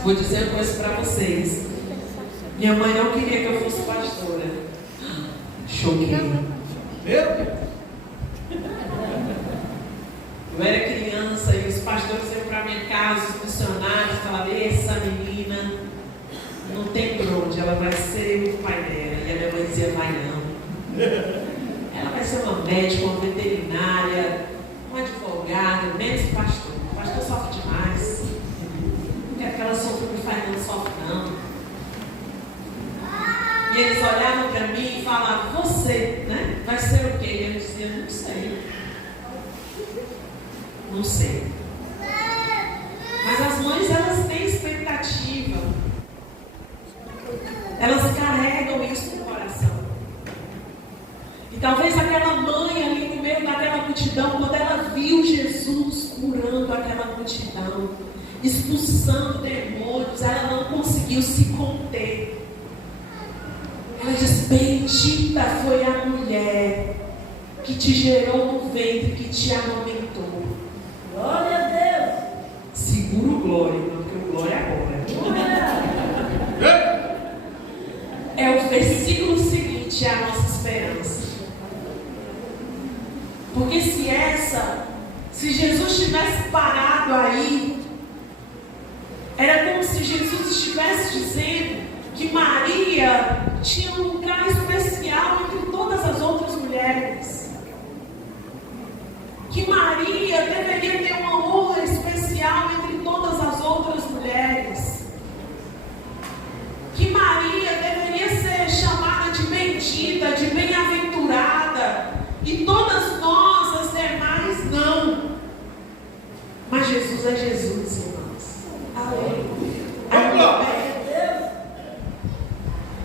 Vou dizer uma coisa para vocês. Minha mãe não queria que eu fosse pastora. Choquei. Eu era criança e os pastores iam para minha casa, os missionários falavam: essa menina não tem por onde, ela vai ser o pai dela. E a minha mãe dizia: vai não. Ela vai ser uma médica, uma veterinária, um advogado, menos pastor. O pastor sofre demais. Não quero que ela sofra o que faz, não sofre não. E eles olhavam para mim e falavam: você, né? Vai ser o quê? E eu dizia: não sei. Não sei. Mas as mães, elas têm expectativa. Elas carregam isso no coração. E talvez aquela mãe ali no meio daquela multidão, quando ela viu Jesus curando aquela multidão, expulsando demônios, ela não conseguiu se conter. Ela diz: bendita foi a mulher que te gerou no ventre, que te amamentou. Glória a Deus. Segura o glória, porque o glória é agora. É o versículo seguinte, é a nossa esperança. Porque se Jesus tivesse parado aí, era como se Jesus estivesse dizendo que Maria tinha um lugar especial entre todas as outras mulheres. Que Maria deveria ter uma honra especial entre todas as outras mulheres. Que Maria deveria ser chamada de bendita, de bem-aventurada. E todas nós, as demais, não. Mas Jesus é Jesus, irmãos. Aleluia.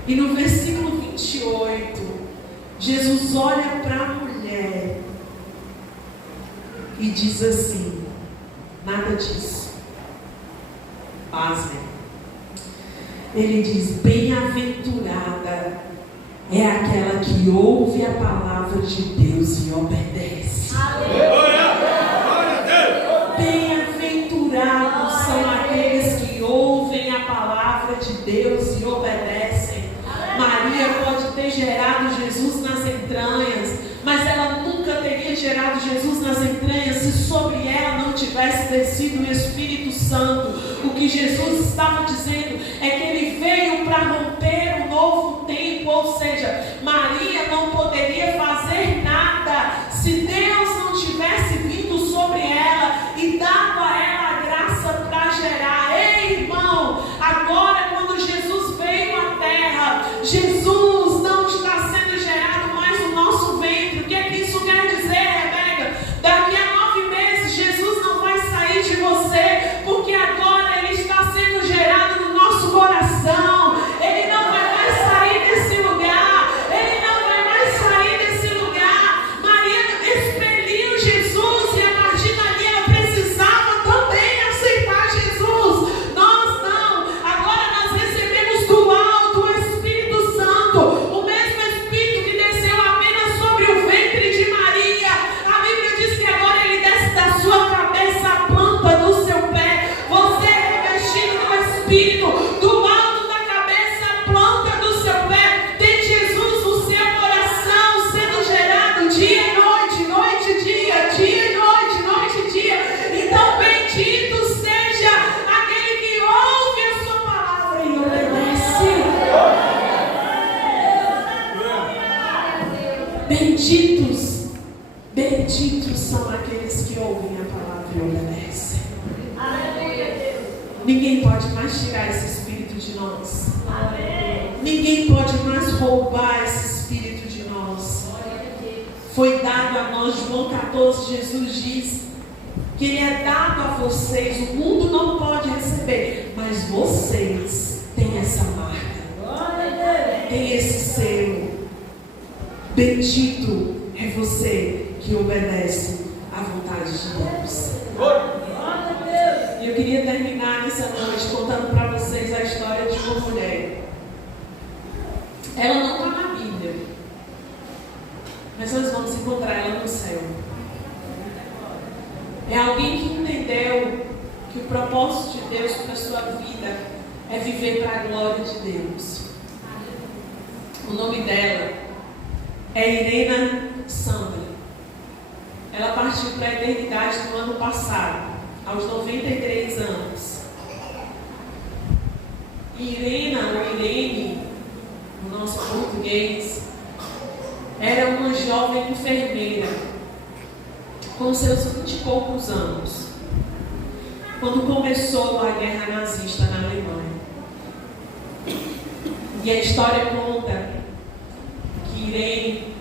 E no versículo 28, Jesus olha para a mulher e diz assim: nada disso. Pasmem. Ele diz: bem-aventurada é aquela que ouve a palavra de Deus e obedece. Bem-aventurados são aqueles que ouvem a palavra de Deus e obedecem. Maria Jesus nas entranhas se sobre ela não tivesse descido o Espírito Santo. O que Jesus estava dizendo é que ele veio para romper um novo tempo, ou seja, Maria não poderia fazer nada se Deus não tivesse vindo sobre ela e dado a ela a graça para gerar. Ei, irmão, agora quando Jesus veio à terra, Jesus não está sendo gerado mais no nosso ventre. O que é que isso quer dizer, Rebeca? Daqui a 9 meses Jesus não vai sair de você, porque agora ele está sendo gerado no nosso coração. Ele não vai mais sair desse lugar. Ele não vai mais sair desse lugar. Maria expeliu Jesus e a partir dali ela precisava também aceitar Jesus. Nós não. Agora nós recebemos do alto o Espírito Santo, o mesmo Espírito que desceu apenas sobre o ventre de Maria. A Bíblia diz que agora ele desce da sua cabeça à planta do seu pé. Você é revestido do Espírito, do alto da cabeça à planta do seu pé. Tem Jesus no seu coração, sendo gerado dia e noite, noite e dia, dia e noite, noite e dia. Então bendito seja aquele que ouve a sua palavra e obedece. Benditos, benditos são aqueles que ouvem a palavra e obedecem. Ninguém pode mais tirar esse espírito de nós. Ninguém pode mais roubar esse espírito de nós. Foi dado a nós, João 14, Jesus diz que ele é dado a vocês. O mundo não pode receber, mas vocês têm essa marca, têm esse selo. Bendito é você que obedece à vontade de Deus. E eu queria terminar nessa noite contando para vocês a história de uma mulher. Ela não está na Bíblia, mas nós vamos encontrar ela no céu. É alguém que entendeu que o propósito de Deus para a sua vida é viver para a glória de Deus. O nome dela é Irena Sandra. Ela partiu para a eternidade no ano passado, aos 93 anos. Irena, ou Irene, no nosso português, era uma jovem enfermeira, com seus 20 e poucos anos, quando começou a guerra nazista na Alemanha. E a história conta que Irene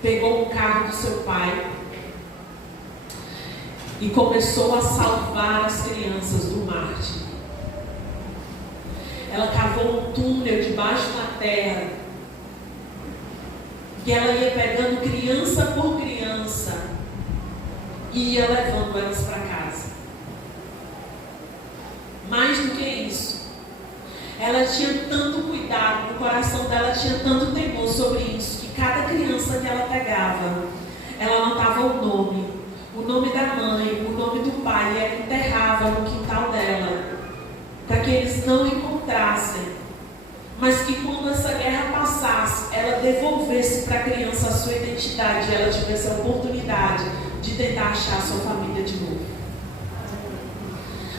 pegou o carro do seu pai e começou a salvar as crianças do Marte. Ela cavou um túnel debaixo da terra e ela ia pegando criança por criança e ia levando elas para casa. Mais do que isso, ela tinha tanto cuidado, no coração dela tinha tanto temor sobre isso, que cada criança que ela pegava, ela anotava o nome da mãe, o nome do pai, e ela enterrava no quintal dela, para que eles não encontrassem, mas que quando essa guerra passasse, ela devolvesse para a criança a sua identidade, e ela tivesse a oportunidade de tentar achar a sua família de novo.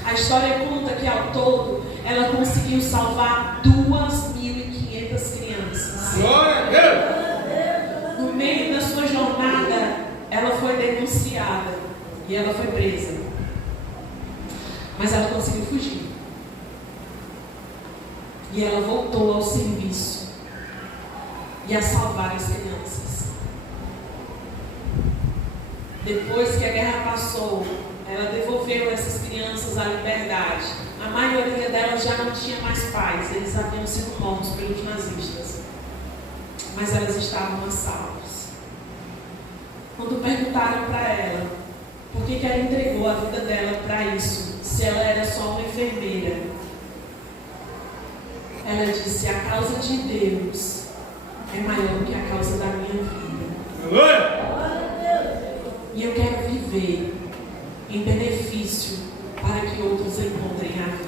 A história conta que ao todo ela conseguiu salvar 2.500 crianças. Glória a Deus! No meio da sua jornada, ela foi denunciada e ela foi presa. Mas ela conseguiu fugir. E ela voltou ao serviço e a salvar as crianças. Depois que a guerra passou, ela devolveu essas crianças à liberdade. A maioria delas já não tinha mais pais, eles haviam sido mortos pelos nazistas. Mas elas estavam a salvos. Quando perguntaram para ela por que ela entregou a vida dela para isso, se ela era só uma enfermeira, ela disse: a causa de Deus é maior que a causa da minha vida. E eu quero viver em benefício para que outros encontrem a vida.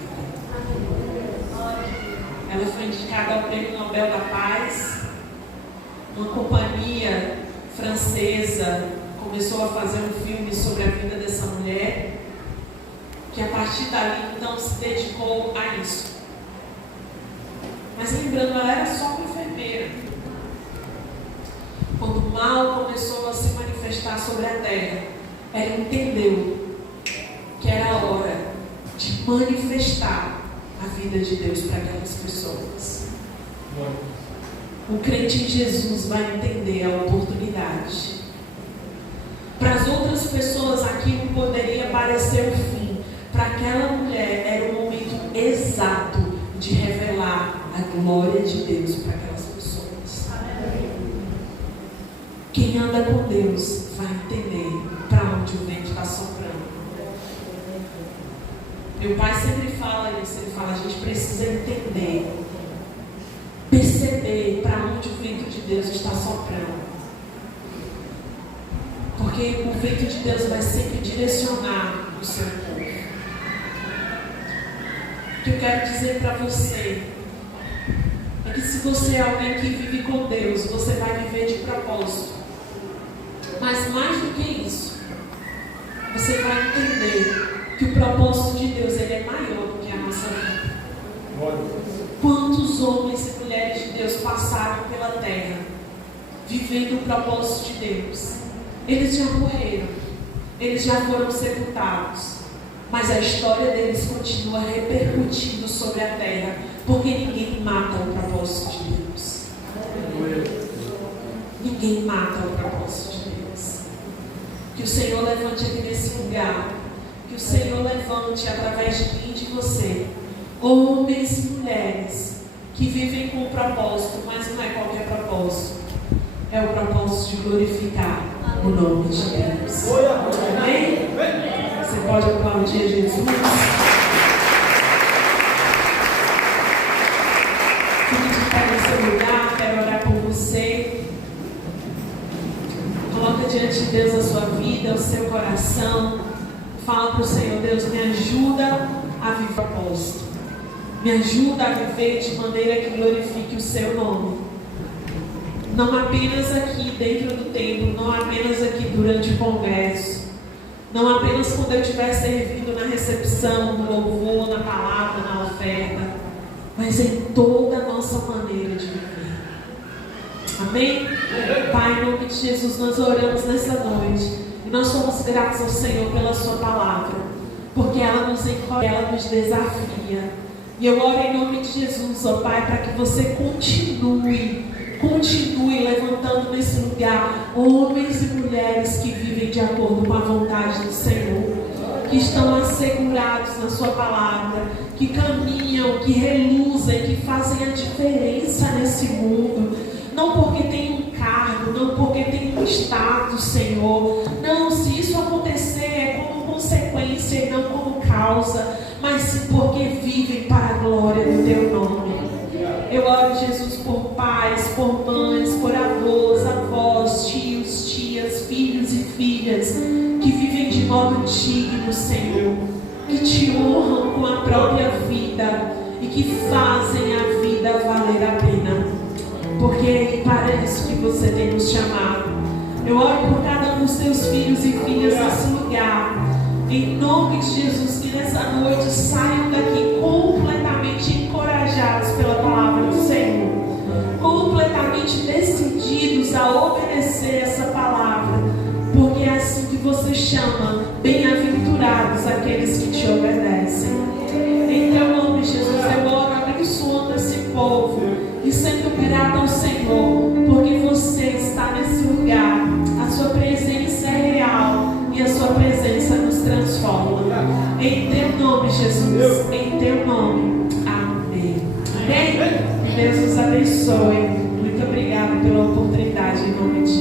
Ela foi indicada ao Prêmio Nobel da Paz, uma companhia francesa com começou a fazer um filme sobre a vida dessa mulher, que a partir dali então se dedicou a isso. Mas lembrando, ela era só uma enfermeira. Quando o mal começou a se manifestar sobre a terra, ela entendeu que era a hora de manifestar a vida de Deus para aquelas pessoas. O crente em Jesus vai entender a oportunidade. Para as outras pessoas aquilo poderia parecer o fim. Para aquela mulher era o momento exato de revelar a glória de Deus para aquelas pessoas. Quem anda com Deus vai entender para onde o vento está soprando. Meu pai sempre fala isso, ele fala, a gente precisa entender, perceber para onde o vento de Deus está soprando. Porque o vento de Deus vai sempre direcionar o seu povo. O que eu quero dizer para você é que se você é alguém que vive com Deus, você vai viver de propósito. Mas mais do que isso, você vai entender que o propósito de Deus ele é maior do que a nossa vida. Quantos homens e mulheres de Deus passaram pela terra vivendo o propósito de Deus? Eles já morreram, eles já foram sepultados, mas a história deles continua repercutindo sobre a terra, porque ninguém mata o propósito de Deus. Ninguém mata o propósito de Deus. Que o Senhor levante aqui nesse lugar, que o Senhor levante através de mim e de você, homens e mulheres que vivem com um propósito, mas não é qualquer propósito, é o propósito de glorificar o nome de Deus. Amém? Você pode aplaudir Jesus? Fique de pé no seu lugar, quero orar por você. Coloca diante de Deus a sua vida, o seu coração. Fala para o Senhor, Deus, me ajuda a viver o propósito. Me ajuda a viver de maneira que glorifique o seu nome. Não apenas aqui dentro do templo, não apenas aqui durante o congresso, não apenas quando eu estiver servindo na recepção, no louvor, na palavra, na oferta, mas em toda a nossa maneira de viver. Amém? Pai, em nome de Jesus, nós oramos nessa noite e nós somos gratos ao Senhor pela sua palavra, porque ela nos encoraja, ela nos desafia. E eu oro em nome de Jesus, ó Pai, para que você continue levantando nesse lugar homens e mulheres que vivem de acordo com a vontade do Senhor, que estão assegurados na sua palavra, que caminham, que reluzem, que fazem a diferença nesse mundo, não porque tem um cargo, não porque tem um status, Senhor, não, se isso acontecer é como consequência e não como causa, mas sim porque vivem para a glória do teu nome. Eu oro, Jesus, por pais, por mães, por avós, tios, tias, filhos e filhas que vivem de modo digno, Senhor, que te honram com a própria vida e que fazem a vida valer a pena, porque é para isso que você tem nos chamado. Eu oro por cada um dos teus filhos e filhas nesse lugar, em nome de Jesus, que nessa noite saiam daqui completamente encorajados pela palavra do Senhor, completamente decididos a obedecer essa palavra, porque é assim que você chama, bem-aventurados aqueles que te obedecem. Em teu nome, Jesus, eu oro abençoando esse povo e sendo grato ao Senhor, porque você está nesse lugar, a sua presença é real e a sua presença nos transforma. Em teu nome, Jesus, em teu nome. Amém. Amém? Que Deus nos abençoe. Muito obrigado pela oportunidade em nome de